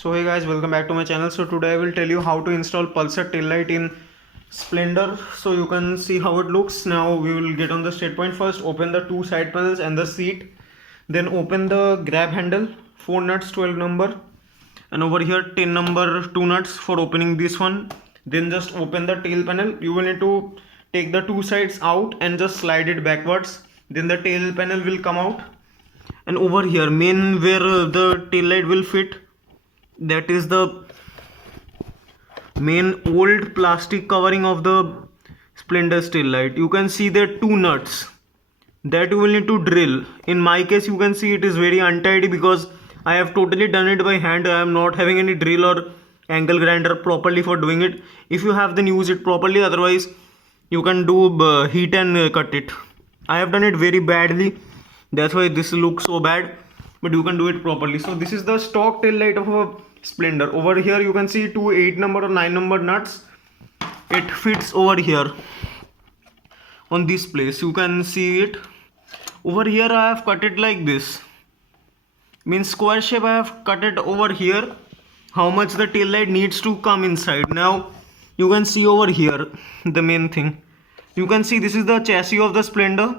So hey guys, welcome back to my channel. So today I will tell you how to install pulsar tail light in Splendor. So you can see how it looks. Now we will get on the state point. First open the two side panels and the seat, then open the grab handle, 4 nuts 12 number, and over here 10 number 2 nuts for opening this one. Then just open the tail panel. You will need to take the two sides out and just slide it backwards, then the tail panel will come out. And over here main where the tail light will fit, that is the main old plastic covering of the Splendor tail light. You can see there two nuts that you will need to drill. In my case you can see it is very untidy because I have totally done it by hand. I am not having any drill or angle grinder properly for doing it. If you have, then use it properly, otherwise you can do heat and cut it. I have done it very badly, that's why this looks so bad, but you can do it properly. So this is the stock tail light of a Splendor. Over here you can see two 8 number or 9 number nuts. It fits over here on this place, you can see it. Over here I have cut it like this, means square shape. I have cut it over here how much the tail light needs to come inside. Now you can see over here the main thing. You can see this is the chassis of the Splendor,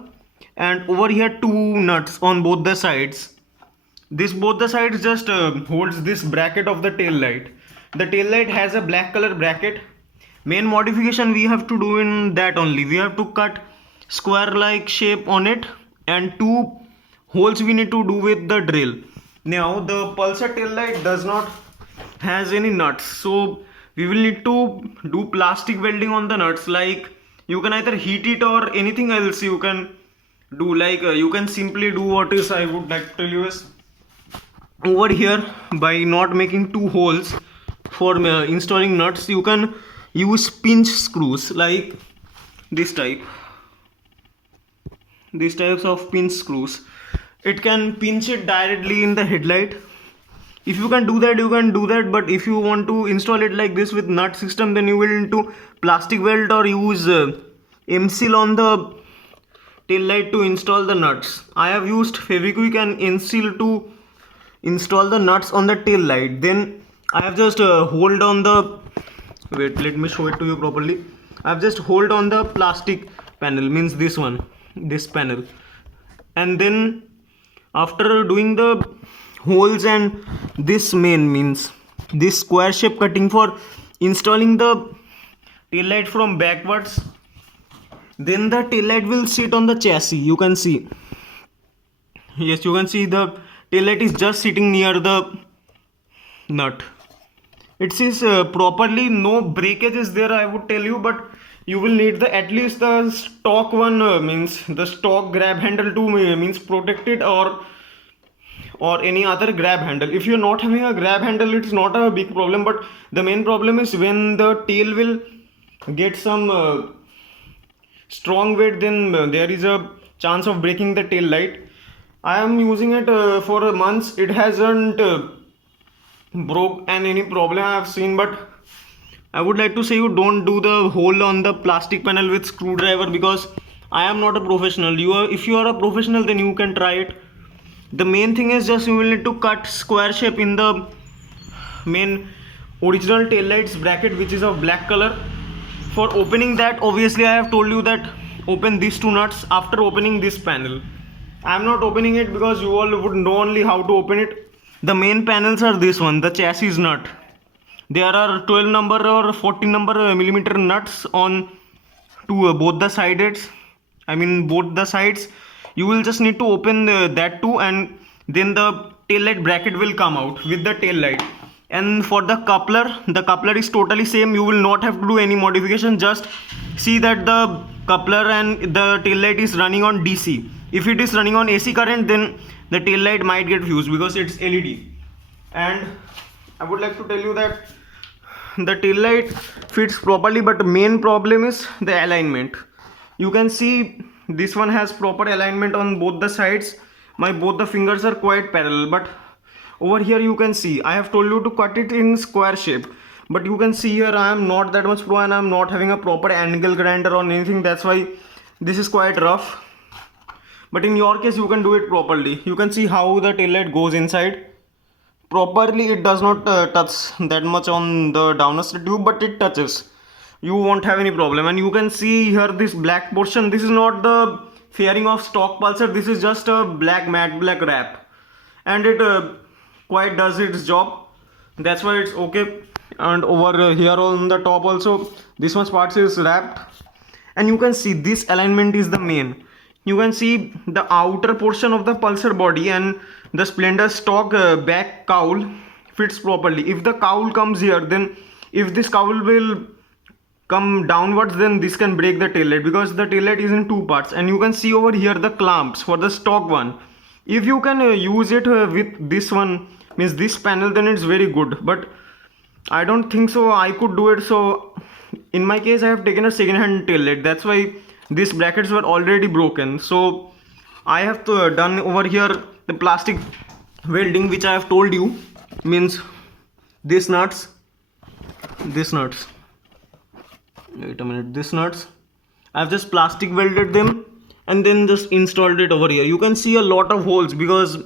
and over here two nuts on both the sides. This both the sides just holds this bracket of the tail light. The tail light has a black color bracket. Main modification we have to do in that only. We have to cut square like shape on it, and two holes we need to do with the drill. Now the pulsar tail light does not has any nuts, so we will need to do plastic welding on the nuts. Like you can either heat it or anything else you can do. Like you can simply do what is I would like to tell you is, over here by not making two holes for installing nuts, you can use pinch screws like this types of pinch screws. It can pinch it directly in the headlight. If you can do that, you can do that, but if you want to install it like this with nut system, then you will need to plastic weld or use M-seal on the tail light to install the nuts. I have used Fevikwik and M-seal to install the nuts on the tail light. Then I have just hold on the, wait, let me show it to you properly. I have just hold on the plastic panel, means this one, this panel, and then after doing the holes and this main means this square shape cutting for installing the tail light from backwards, then the tail light will sit on the chassis. You can see, yes, you can see the tail light is just sitting near the nut. It is properly, no breakage is there, I would tell you, but you will need the at least the stock one, means the stock grab handle to means protected, or any other grab handle. If you're not having a grab handle, it's not a big problem, but the main problem is when the tail will get some strong weight, then there is a chance of breaking the tail light. I am using it for months. It hasn't broke and any problem I have seen, but I would like to say you don't do the hole on the plastic panel with screwdriver, because I am not a professional. If you are a professional, then you can try it. The main thing is just you will need to cut square shape in the main original tail lights bracket, which is of black color. For opening that, obviously I have told you that open these two nuts after opening this panel. I am not opening it because you all would know only how to open it. The main panels are this one, the chassis nut. There are 12 number or 14 number millimeter nuts on both the sides. I mean both the sides. You will just need to open that too, and then the tail light bracket will come out with the tail light. And for the coupler is totally same. You will not have to do any modification. Just see that the coupler and the tail light is running on DC. If it is running on AC current, then the tail light might get fused because it's LED. And I would like to tell you that the tail light fits properly, but the main problem is the alignment. You can see this one has proper alignment on both the sides. Both the fingers are quite parallel, but over here you can see I have told you to cut it in square shape, but you can see here I am not that much pro and I am not having a proper angle grinder or anything. That's why this is quite rough. But in your case you can do it properly. You can see how the tail light goes inside. properly it does not touch that much on the downstream tube, but it touches. You won't have any problem. And you can see here this black portion, this is not the fairing of stock pulsar, this is just a black matte black wrap, and it quite does its job. That's why it's okay. And over here on the top also, this much parts is wrapped, and you can see this alignment is the main. You can see the outer portion of the pulsar body and the Splendor stock back cowl fits properly. If the cowl comes here, then if this cowl will come downwards, then this can break the tail light, because the tail light is in two parts. And you can see over here the clamps for the stock one. If you can use it with this one, means this panel, then it's very good, but I don't think so I could do it. So in my case I have taken a second hand tail light, that's why these brackets were already broken. So I have done over here the plastic welding, which I have told you, means these nuts, wait a minute, these nuts I've just plastic welded them and then just installed it over here. You can see a lot of holes because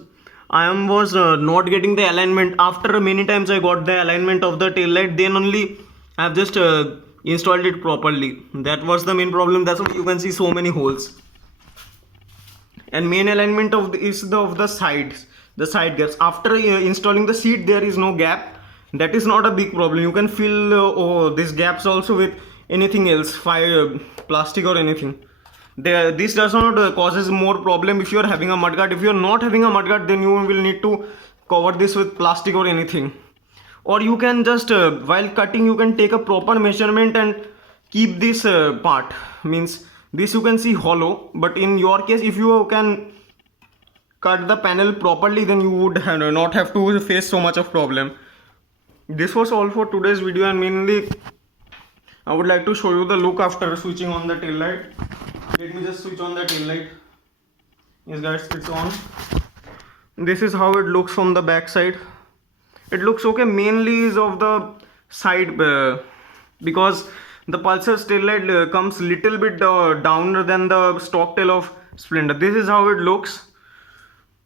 I was not getting the alignment. After many times I got the alignment of the tail light, then only I've just installed it properly. That was the main problem. That's why you can see so many holes. And main alignment of the sides, the side gaps. After installing the seat, there is no gap. That is not a big problem. You can fill these gaps also with anything else, plastic or anything. This does not causes more problem if you are having a mudguard. If you are not having a mudguard, then you will need to cover this with plastic or anything. Or you can just while cutting, you can take a proper measurement and keep this part, means this you can see hollow, but in your case if you can cut the panel properly, then you would not have to face so much of problem. This was all for today's video, and mainly I would like to show you the look after switching on the tail light. Let me just switch on the tail light. Yes guys, it's on. This is how it looks from the back side. It looks okay, mainly is of the side because the Pulsar's tail light comes little bit downer than the stock tail of Splendor. This is how it looks.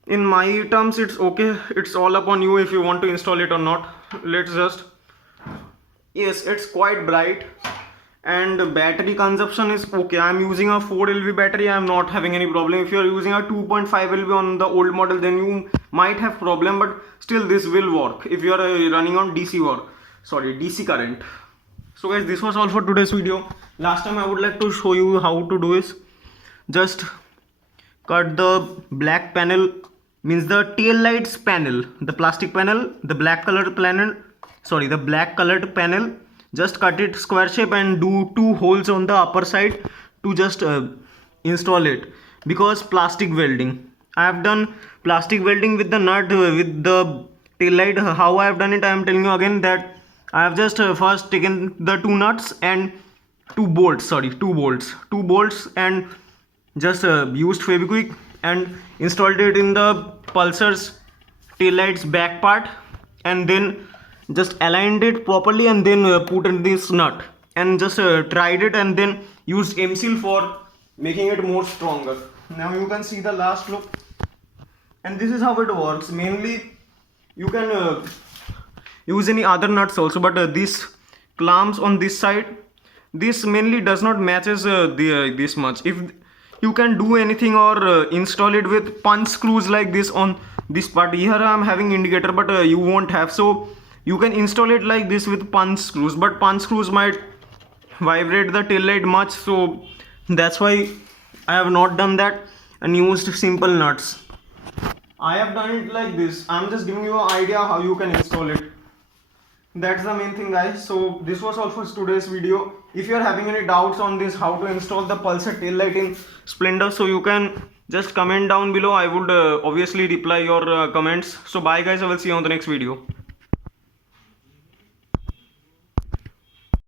In my terms, it's okay. It's all upon you if you want to install it or not. Let's just, yes, it's quite bright, and battery consumption is okay. I'm using a 4 LV battery. I'm not having any problem. If you're using a 2.5 LV on the old model, then you might have problem, but still this will work if you are running on DC current. So guys, this was all for today's video. Last time I would like to show you how to do is just cut the black panel, means the tail lights panel, the plastic panel, the black colored panel, the black colored panel. Just cut it square shape and do 2 holes on the upper side to just install it, because plastic welding. I have done plastic welding with the nut with the tail light. How I have done it, I am telling you again, that I have just first taken the 2 nuts and 2 bolts, and just used Fevikwik and installed it in the Pulsar's tail light's back part, and then just aligned it properly, and then put in this nut and just tried it, and then used M-seal for making it more stronger. Now you can see the last look, and this is how it works. Mainly you can use any other nuts also, but these clamps on this side, this mainly does not matches this much. If you can do anything or install it with punch screws like this on this part. Here I am having indicator, but you won't have, so you can install it like this with punch screws, but punch screws might vibrate the tail light much, so that's why I have not done that and used simple nuts. I have done it like this. I'm just giving you an idea how you can install it. That's the main thing, guys. So this was all for today's video. If you are having any doubts on this, how to install the Pulsar tail light in Splendor, so you can just comment down below. I would obviously reply your comments. So bye guys, I will see you on the next video.